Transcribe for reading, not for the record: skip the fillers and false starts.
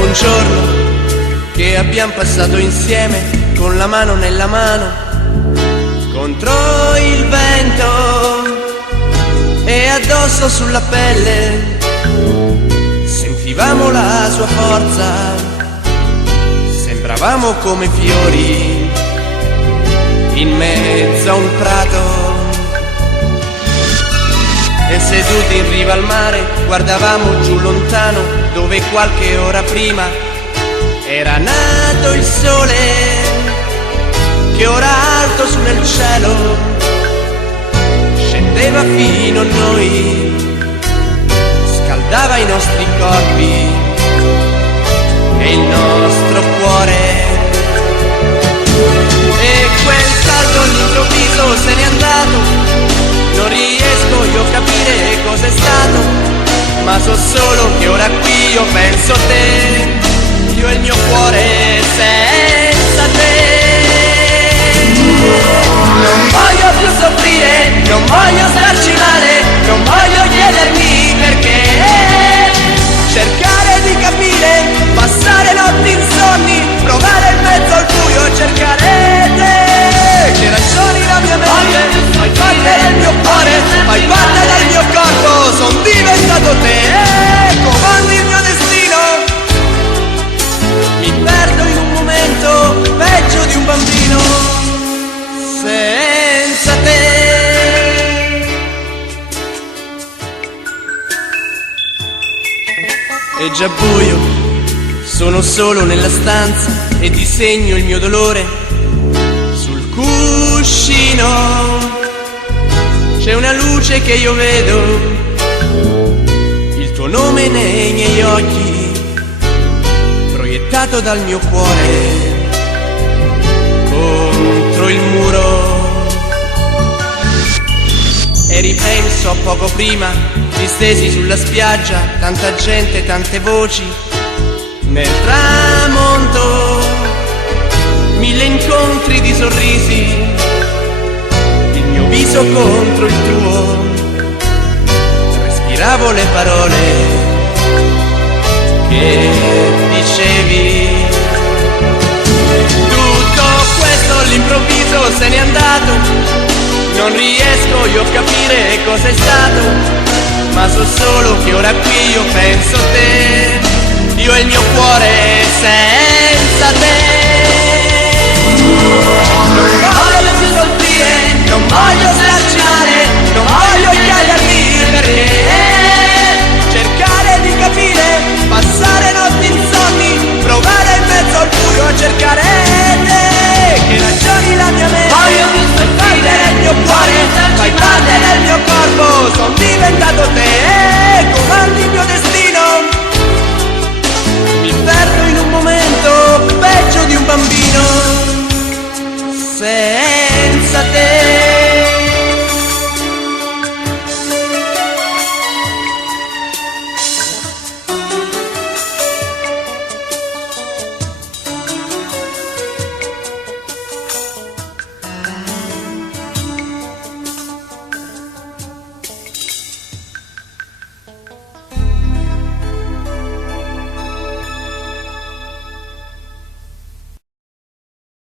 dopo un giorno che abbiamo passato insieme, con la mano nella mano, contro il vento e addosso sulla pelle, sentivamo la sua forza, sembravamo come fiori in mezzo a un prato. E seduti in riva al mare guardavamo giù lontano, dove qualche ora prima era nato il sole, che ora alto su nel cielo scendeva fino a noi, scaldava i nostri corpi e il nostro cuore. E quel salto all'improvviso se n'è andato, non riesco io a capire cos'è stato, ma so solo che ora qui io penso a te, io e il mio cuore senza te. Non voglio più soffrire, non voglio starci male, non voglio chiedermi perché, cercare di capire, passare notti insonni, provare in mezzo al buio e cercare te. Che ragioni la mia mente, fai parte del mio cuore, fai parte del mio corpo, son diventato te, comandi il mio destino. Mi perdo in un momento, peggio di un bambino, senza te. È già buio, sono solo nella stanza e disegno il mio dolore sul cuscino. C'è una luce che io vedo, il tuo nome nei miei occhi, proiettato dal mio cuore contro il muro. E ripenso a poco prima, distesi sulla spiaggia, tanta gente, tante voci, nel tramonto, mille incontri di sorrisi, il mio viso contro il tuo, respiravo le parole che dicevi. Tutto questo all'improvviso se n'è andato, non riesco io a capire cos'è stato, ma so solo che ora qui io penso a te, io e il mio cuore senza te.